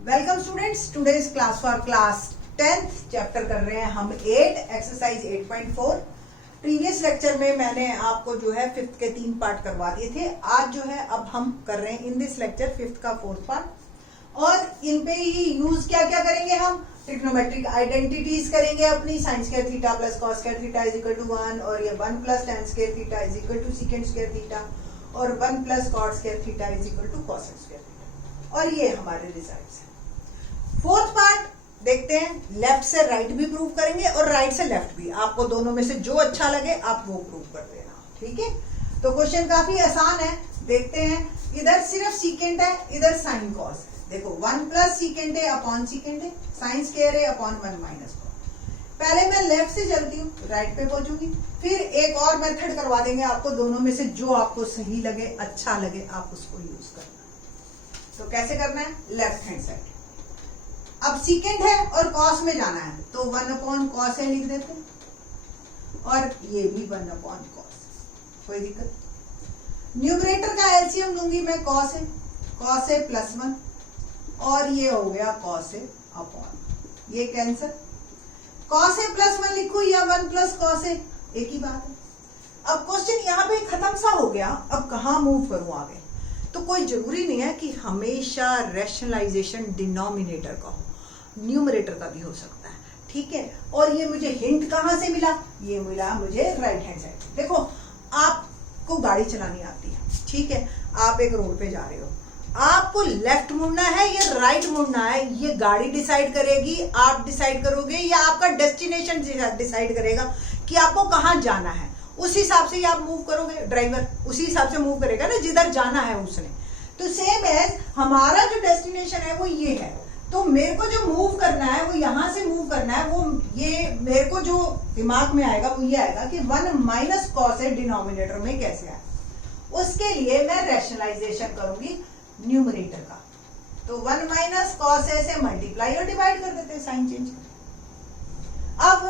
Welcome students, today's class for class 10th chapter कर रहे हैं हम 8 एक्सरसाइज 8.4। प्रीवियस लेक्चर में मैंने आपको जो है 5th के 3 पार्ट करवा दिए थे। आज जो है अब हम कर रहे हैं इन दिस लेक्चर 5th का 4th पार्ट। और इन पे ही यूज क्या क्या करेंगे हम, ट्रिग्नोमेट्रिक आइडेंटिटीज करेंगे अपनी, sine square theta plus cos square theta is equal to 1, और ये 1 plus tan square theta is equal to secant square theta, और 1 plus cot square theta is equal to cosec square theta, और ये हमारे results हैं। 4th part देखते हैं, left से राइट भी प्रूव करेंगे और राइट से लेफ्ट भी। आपको दोनों में से जो अच्छा लगे आप वो प्रूव कर देना, ठीक है। तो क्वेश्चन काफी आसान है, देखते हैं। इधर सिर्फ सीकेंट है, इधर साइन कॉस है। देखो 1 प्लस सीकेंट है अपॉन सीकेंट है, साइन स्क्वायर है अपॉन 1 माइनस कॉस। पहले मैं लेफ्ट से चलती हूँ, राइट पे पहुंचूंगी, फिर एक और मेथड करवा देंगे आपको। दोनों में से जो आपको सही लगे, अच्छा लगे, आप उसको यूज करना। तो कैसे करना है, लेफ्ट हैंड साइड। अब सीकेंट है और कॉस में जाना है, तो 1 अपॉन कॉस है लिख देते हैं, और ये भी 1 अपॉन कॉस, कोई दिक्कत। न्यूमरेटर का एलसीएम लूंगी मैं, कॉस है प्लस 1, और ये हो गया कॉस है अपॉन, ये कैंसर। कॉस है प्लस 1 लिखूं या 1 प्लस कॉस है, एक ही बात है। अब क्वेश्चन यहाँ पे खत्म सा हो गया, अब कहाँ मूव करूं आगे। तो कोई जरूरी नहीं है कि हमेशा रैशनलाइजेशन डिनोमिनेटर का हो, न्यूमरेटर का भी हो सकता है, ठीक है। और ये मुझे हिंट कहाँ से मिला, ये मिला मुझे राइट हैंड साइड। देखो आपको गाड़ी चलानी आती है, ठीक है, आप एक रोड पे जा रहे हो, आपको लेफ्ट मुड़ना है या राइट मुड़ना है, ये गाड़ी डिसाइड करेगी, आप डिसाइड करोगे, या आपका डेस्टिनेशन डिसाइड करेगा कि आपको कहाँ जाना है। उस हिसाब से ही आप मूव करोगे, ड्राइवर उसी हिसाब से मूव करेगा ना जिधर जाना है उसने। तो सेम एज हमारा जो डेस्टिनेशन है वो ये है, तो मेरे को जो मूव करना है वो यहां से मूव करना है। वो ये मेरे को जो दिमाग में आएगा वो ये आएगा कि 1 माइनस कॉस है डिनोमिनेटर में कैसे आए। उसके लिए मैं रैशनलाइजेशन करूंगी न्यूमरेटर का। तो 1 माइनस कॉस है से मल्टीप्लाई और डिवाइड कर देते हैं, साइन चेंज कर। अब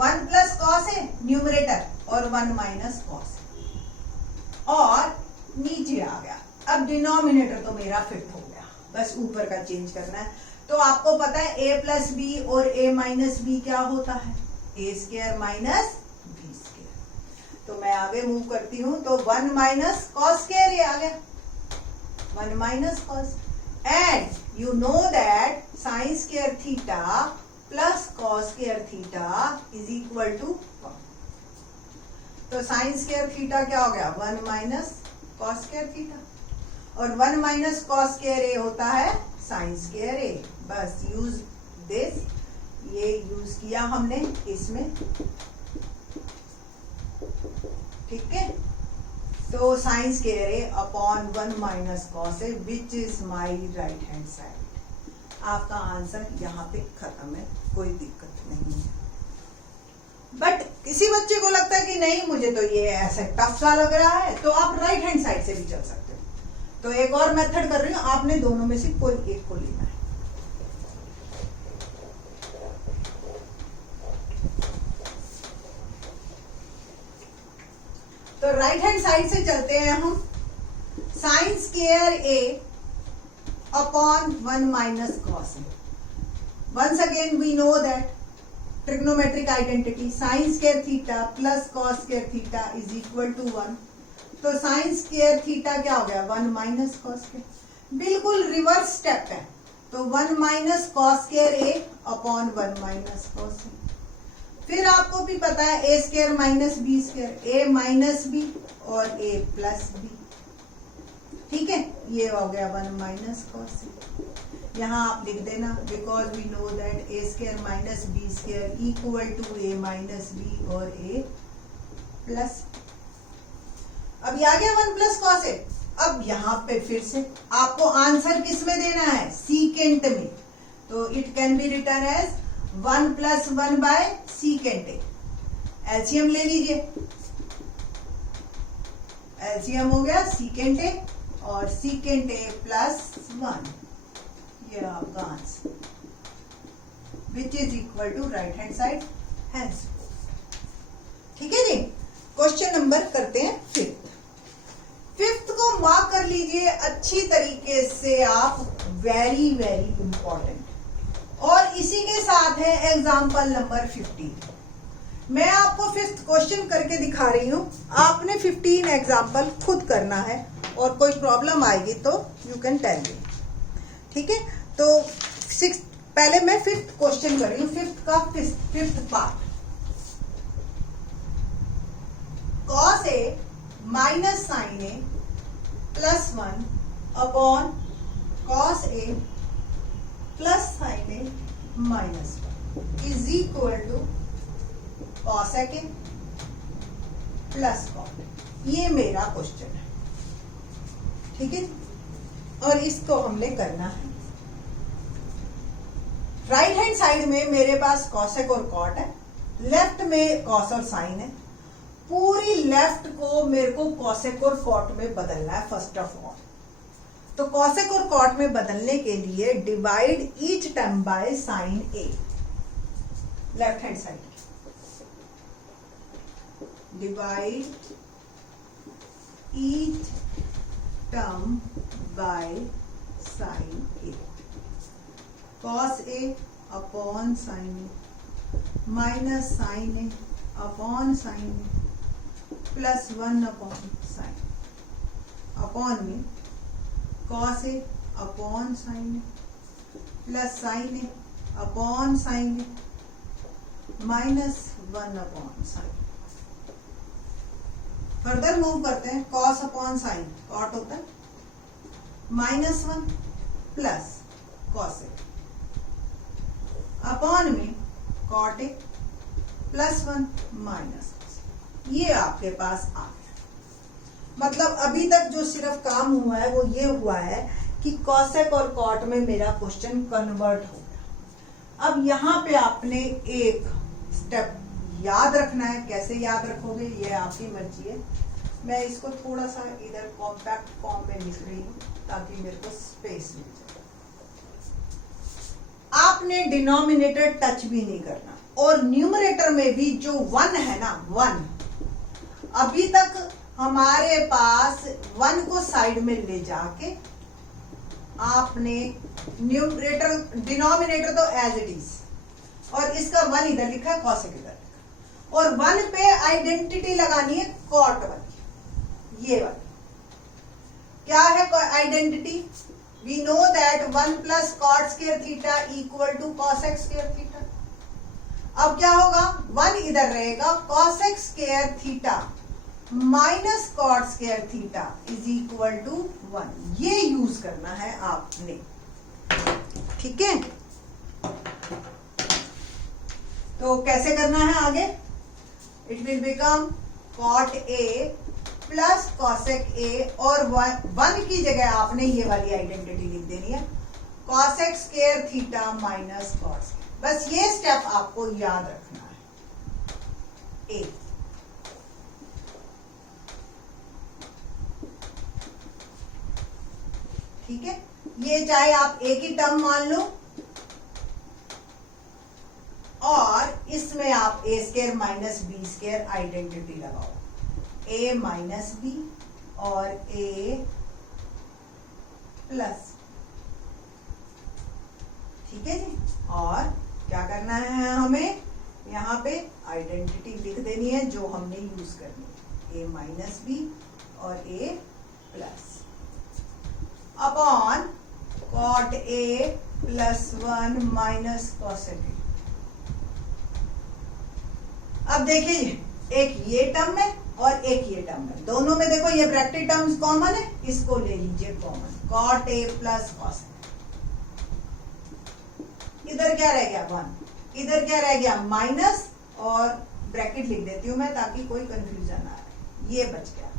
1 प्लस कॉस है न्यूमरेटर, और 1 माइनस कॉस, और नीचे आ गया। अब डिनोमिनेटर तो मेरा फिट हो गया, बस ऊपर का चेंज करना है। तो आपको पता है a प्लस बी और a माइनस बी क्या होता है, a square minus B square. तो मैं आगे मूव करती हूं, तो 1 माइनस कॉस स्क्वायर ये आ गया, 1 minus cos, and you know that sine square theta plus cos square theta is equal to 1। तो साइन स्क्वायर थीटा क्या हो गया, 1 माइनस कॉस स्क्वायर थीटा, और 1 माइनस कॉस स्क्वायर ए होता है साइन स्क्वायर ए। बस यूज दिस, ये यूज किया हमने इसमें, ठीक है। तो sine square A upon 1 minus cos A, which is my right hand side. आपका आंसर यहाँ पे खत्म है, कोई दिक्कत नहीं है। बट किसी बच्चे को लगता है कि नहीं मुझे तो ये ऐसा टफ सा लग रहा है, तो आप राइट हैंड साइड से भी चल सकते हो। तो एक और मेथड कर रही हूं, आपने दोनों में से कोई एक को लेना है। तो राइट हैंड साइड से चलते हैं हम। Sine square A upon 1 minus cos A. Once again we know that trigonometric identity, sine square theta plus cos square theta is equal to 1। तो साइन स्क्वायर थीटा क्या हो गया, 1 माइनस कॉस स्क्वायर। बिल्कुल reverse step है, तो 1 minus cos square A upon 1 minus cos A. फिर आपको भी पता है A square minus B square, A minus B और ए प्लस बी, ठीक है। ये हो गया 1 माइनस कॉस ए। यहाँ आप लिख देना, because we know that A square minus B square equal to A minus B और ए प्लस। अब ये आ गया 1 प्लस कॉस ए। अब यहाँ पे फिर से आपको आंसर किस में देना है, सीकेंट में। तो it can be written as 1 plus 1 by secant A. LCM ले लीजिए, एलसीएम हो गया सीकेंट ए और सीकेंट ए प्लस 1, ये आपका answer, which is equal to right hand side hence. ठीक है जी। क्वेश्चन नंबर करते हैं 5th को मार्क कर लीजिए अच्छी तरीके से आप वेरी वेरी इंपॉर्टेंट। और इसी के साथ है एग्जाम्पल नंबर 15। मैं आपको 5th क्वेश्चन करके दिखा रही हूं, आपने 15 एग्जाम्पल खुद करना है और कोई प्रॉब्लम आएगी तो यू कैन टेल मी, ठीक है। तो 6 पहले मैं 5th क्वेश्चन कर रही हूं, 5th का 5th part. cos a minus sine A plus 1 upon cos a plus sine A minus 1 is equal to cosec a plus cot। ये मेरा क्वेश्चन है, ठीक है। और इसको हमने करना है। राइट हैंड साइड में मेरे पास cosec और cot है, लेफ्ट में cos और sin है। पूरी लेफ्ट को मेरे को cosec और cot में बदलना है फर्स्ट ऑफ ऑल। तो cosec और cot में बदलने के लिए divide each term by sin a, left hand side divide each term by sin a, cos a upon sin a minus sin a upon sin a plus 1 upon sin upon में cos a upon sin a plus sin a upon sin a minus 1 upon sin। Further move करते हैं, cos upon sin cot होता है minus 1 plus cos a upon में cot a plus 1 minus, ये आपके पास आ गया। मतलब अभी तक जो सिर्फ काम हुआ है वो ये हुआ है कि cosec और cot में मेरा क्वेश्चन कन्वर्ट हो गया। अब यहाँ पे आपने एक स्टेप याद रखना है। कैसे याद रखोगे ये आपकी मर्जी है। मैं इसको थोड़ा सा इधर कॉम्पैक्ट फॉर्म में लिख रही हूँ ताकि मेरे को स्पेस मिल जाए। आपने डिनोमिनेटर टच भी नहीं करना, और न्यूमरेटर में भी जो 1 है ना 1, अभी तक हमारे पास 1 को साइड में ले जाके आपने न्यूमरेटर डिनोमिनेटर तो एज इट इज, और इसका 1 इधर लिखा है cosec इधर लिखा, और 1 पे आइडेंटिटी लगानी है cot वाली। ये वाली क्या है identity? We know that 1 plus cot square theta equal to cosec square theta. अब क्या होगा, 1 इधर रहेगा, cosec square theta minus cot square theta is equal to 1। ये यूज करना है आपने, ठीक है। तो कैसे करना है आगे? It will become cot a plus cosec a, और 1 की जगह आपने ये वाली आइडेंटिटी लिख देनी है, cosec square theta minus cot। बस ये स्टेप आपको याद रखना है। a ठीक है, ये चाहे आप एक ही टर्म मान लो, और इसमें आप a square minus B square identity लगाओ, a माइनस बी और a प्लस, ठीक है जी। और क्या करना है, हमें यहाँ पे आइडेंटिटी लिख देनी है जो हमने यूज करनी है, a माइनस बी और a plus upon cot a plus 1 minus cosec a। अब देखिए, एक ये टर्म है और एक ये टर्म है, दोनों में देखो ये ब्रैकेट टर्म्स कॉमन है, इसको ले लीजिए common, cot a plus cosec। इधर क्या रह गया 1, इधर क्या रह गया माइनस, और ब्रैकेट लिख देती हूं मैं ताकि कोई कंफ्यूजन ना आए, ये बच गया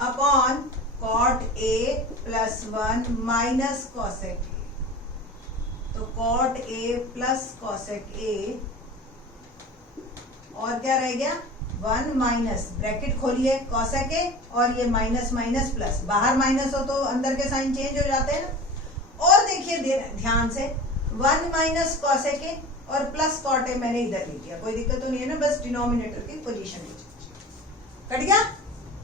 upon cot a plus 1 minus cosec a। तो cot a plus cosec a, और क्या रह गया 1 माइनस, ब्रैकेट खोलिए cosec a, और ये माइनस माइनस प्लस, बाहर माइनस हो तो अंदर के साइन चेंज हो जाते हैं ना। और देखिए ध्यान से, 1 माइनस cosec a और प्लस cot a मैंने इधर ले लिया, कोई दिक्कत तो नहीं है ना, बस डिनोमिनेटर की पोजीशन कट गया।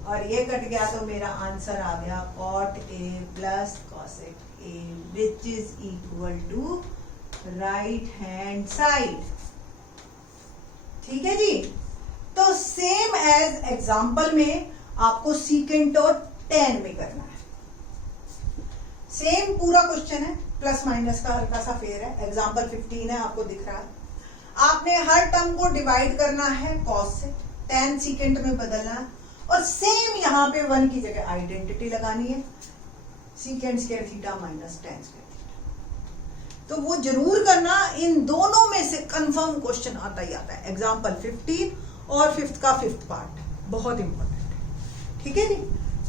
और ये कट गया तो मेरा आंसर आ गया cot A plus cosec A which is equal to right hand side. ठीक है जी। तो सेम एज एग्जाम्पल में आपको सीकेंट और tan में करना है। सेम पूरा क्वेश्चन है, प्लस माइनस का हल्का सा फेर है। एग्जाम्पल 15 है, आपको दिख रहा है। आपने हर टर्म को डिवाइड करना है कॉस से, tan सीकेंट में बदलना है और सेम यहाँ पे 1 की जगह आइडेंटिटी लगानी है, secant square theta minus tan square theta. तो वो जरूर करना, इन दोनों में से कंफर्म क्वेश्चन आता ही आता है। एग्जाम्पल 15 और 5th का 5th पार्ट बहुत इंपॉर्टेंट है। ठीक है जी।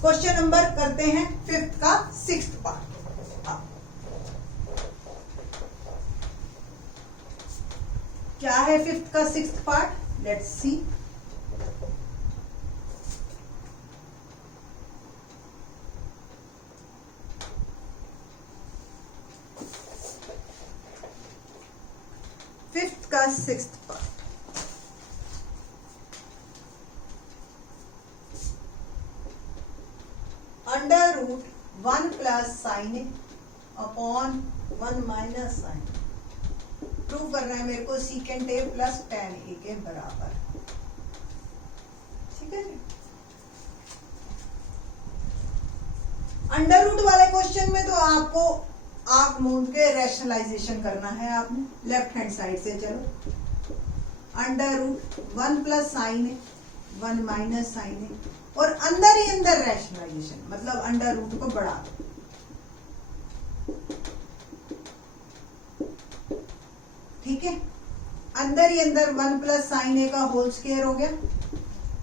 क्वेश्चन नंबर करते हैं 5th का 6th पार्ट। क्या है 5th का 6th part? Let's see. Fifth का 6th part. Under root 1 plus sine A upon 1 minus sine. Prove करना है मेरे को secant A plus tan A के बराबर। ठीक है जी। अंडर रूट वाले क्वेश्चन में तो आपको आंख मूंद के रैशनलाइजेशन करना है आपने लेफ्ट हैंड साइड से। चलो, अंडर रूट 1 प्लस साइन ए 1 माइनस साइन ए और अंदर ही अंदर रैशनलाइजेशन, मतलब अंडर रूट को बढ़ा दो। ठीक है। अंदर ही अंदर 1 प्लस साइन ए का होल स्क्वायर हो गया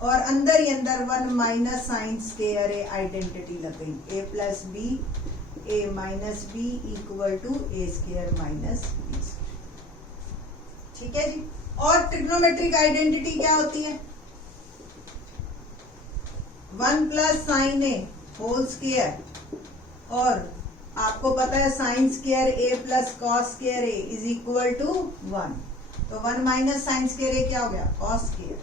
और अंदर ही अंदर 1 minus sine square A identity लग गई। a plus B a minus B equal to A square minus B. ठीक है जी। और ट्रिग्नोमेट्रिक आइडेंटिटी क्या होती है? 1 plus sine A whole square और आपको पता है sine square A plus cos square A is equal to 1। तो 1 माइनस साइन स्क्वायर ए क्या हो गया? Cos square.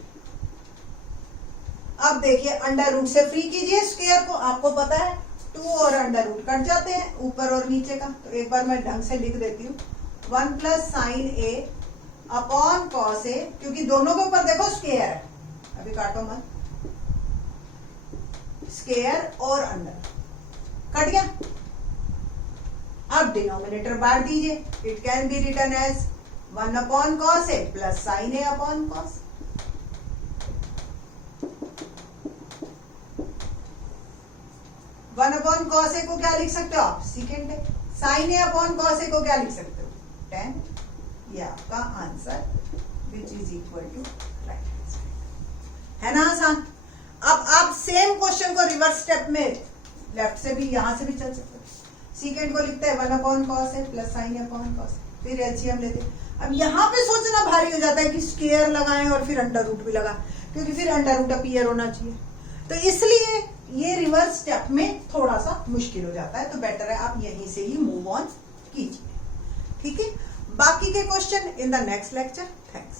अब देखिए अंडर रूट से फ्री कीजिए स्क्वायर को। आपको पता है 2 और अंडर रूट कट जाते हैं ऊपर और नीचे का। तो एक बार मैं ढंग से लिख देती हूँ 1 plus sine A upon cos ए, क्योंकि दोनों के ऊपर देखो स्क्वायर है। अभी काटो मत, स्क्वायर और अंडर कट गया। अब डिनोमिनेटर बांट दीजिए। It can be written as 1 upon cos A plus sine A upon cos. One upon cos A को क्या लिख सकते हो आप? Secant A. Sine A upon cos A को क्या लिख सकते हो? tan। ये आपका answer which is equal to right hand side. है ना आसान? अब आप सेम क्वेश्चन को रिवर्स स्टेप में लेफ्ट से भी यहां से भी चल सकते हो। सीकेंट को लिखते हैं 1 अपॉन कॉस है प्लस साइन अपॉन कॉस, फिर एलसीएम लेते हैं। अब यहाँ पे सोचना भारी हो जाता है कि स्क्वायर लगाएं और फिर अंडर रूट भी लगा, क्योंकि फिर अंडर रूट अपीयर होना चाहिए। तो इसलिए ये रिवर्स स्टेप में थोड़ा सा मुश्किल हो जाता है। तो बेटर है आप यहीं से ही मूव ऑन कीजिए। ठीक है। बाकी के question in the next lecture. Thanks.